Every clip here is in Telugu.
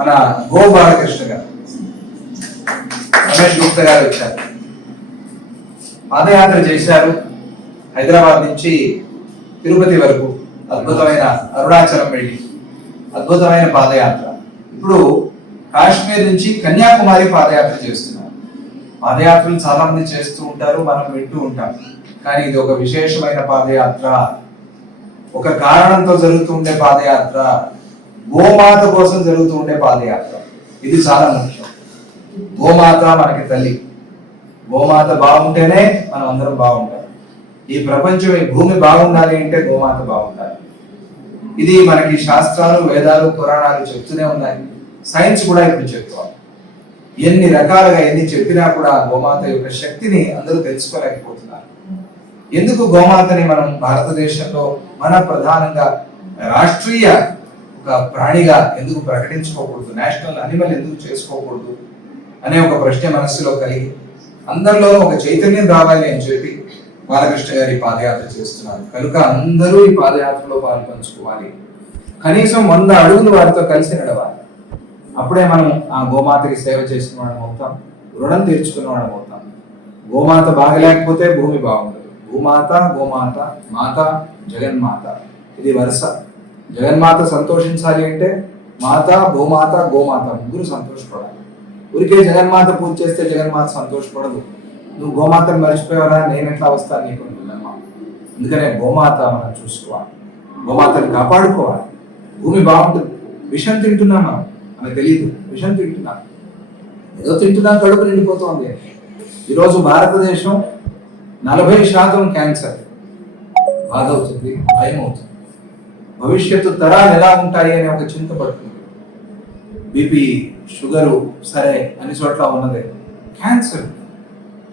మన గో బాలకృష్ణ గారు. రమేష్ గుప్తా గారు వచ్చారు. పాదయాత్ర చేశారు హైదరాబాద్ నుంచి తిరుపతి వరకు. అద్భుతమైన అరుణాచలం వెళ్ళి. అద్భుతమైన పాదయాత్ర. ఇప్పుడు కాశ్మీర్ నుంచి కన్యాకుమారి పాదయాత్ర చేస్తున్నారు. పాదయాత్రలు చాలా మంది చేస్తూ ఉంటారు మనం వింటూ ఉంటాం. కానీ ఇది ఒక విశేషమైన పాదయాత్ర. ఒక కారణంతో జరుగుతుండే పాదయాత్ర. గోమాత కోసం జరుగుతూ ఉండే పాదయాత్ర. ఇది చాలా ముఖ్యం. గోమాత మనకి తల్లి. గోమాత బాగుంటేనే మనం అందరం బాగుంటాం. ఈ ప్రపంచం ఈ భూమి బాగుండాలి అంటే గోమాత బాగుండాలి. ఇది మనకి శాస్త్రాలు వేదాలు పురాణాలు చెప్తూనే ఉన్నాయి. సైన్స్ కూడా ఇప్పుడు చెప్తాం ఎన్ని రకాలుగా ఎన్ని చెప్పినా కూడా గోమాత యొక్క శక్తిని అందరూ తెలుసుకోలేకపోతున్నారు. ఎందుకు గోమాతని మనం భారతదేశంలో మన ప్రధానంగా రాష్ట్రీయ ఒక ప్రాణిగా ఎందుకు ప్రకటించుకోకూడదు? నేషనల్ అనిమల్ ఎందుకు చేసుకోకూడదు? అనే ఒక ప్రశ్న మనస్సులో కలిగి అందరిలో ఒక చైతన్యం రావాలి అని చెప్పి బాలకృష్ణ గారి పాదయాత్ర చేస్తున్నారు. కనుక అందరూ ఈ పాదయాత్రలో పాల్పంచుకోవాలి కనీసం వంద అడుగులు వారితో కలిసి నడవాలి. అప్పుడే మనం ఆ గోమాతకి సేవ చేసిన వాళ్ళం అవుతాం రుణం తీర్చుకున్న వాళ్ళం అవుతాం. గోమాత బాగలేకపోతే భూమి బాగుండదు. భూమాత గోమాత మాత జగన్మాత. ఇది వరుస. జగన్మాత సంతోషించాలి అంటే మాత భూమాత గోమాత ముగ్గురు సంతోషపడాలి. ఊరికే జగన్మాత పూజ చేస్తే జగన్మాత సంతోషపడదు. నువ్వు గోమాతను మర్చిపోయావరా? నేను ఎట్లా వస్తాను నీకు అంటుందమ్మా అందుకనే గోమాత మనం చూసుకోవాలి. గోమాతను కాపాడుకోవాలి. భూమి బాగుంటుంది. విషం తింటున్నామా అని మనకు తెలియదు విషం తింటున్నాం. ఏదో తింటున్నాం కడుపు నిండిపోతుంది. ఈరోజు భారతదేశం నలభై శాతం క్యాన్సర్. బాధ అవుతుంది భయం అవుతుంది. భవిష్యత్తు తరాలు ఎలా ఉంటాయి అనే ఒక చింత పడుతుంది. బీపీ షుగరు సరే అన్ని చోట్ల ఉన్నదే. క్యాన్సర్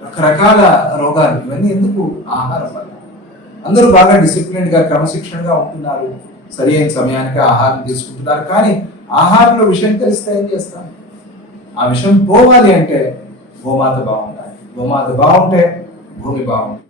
రకరకాల రోగాలు ఇవన్నీ ఎందుకు ఆహారం వల్ల అందరూ బాగా డిసిప్లిన్గా క్రమశిక్షణగా ఉంటున్నారు. సరి అయిన సమయానికి ఆహారం తీసుకుంటున్నారు. కానీ ఆహారంలో విషయం తెలిస్తే ఏం చేస్తాం? ఆ విషయం పోవాలి అంటే గోమాత బాగుండాలి. గోమాత బాగుంటే భూమి బాగుంటుంది.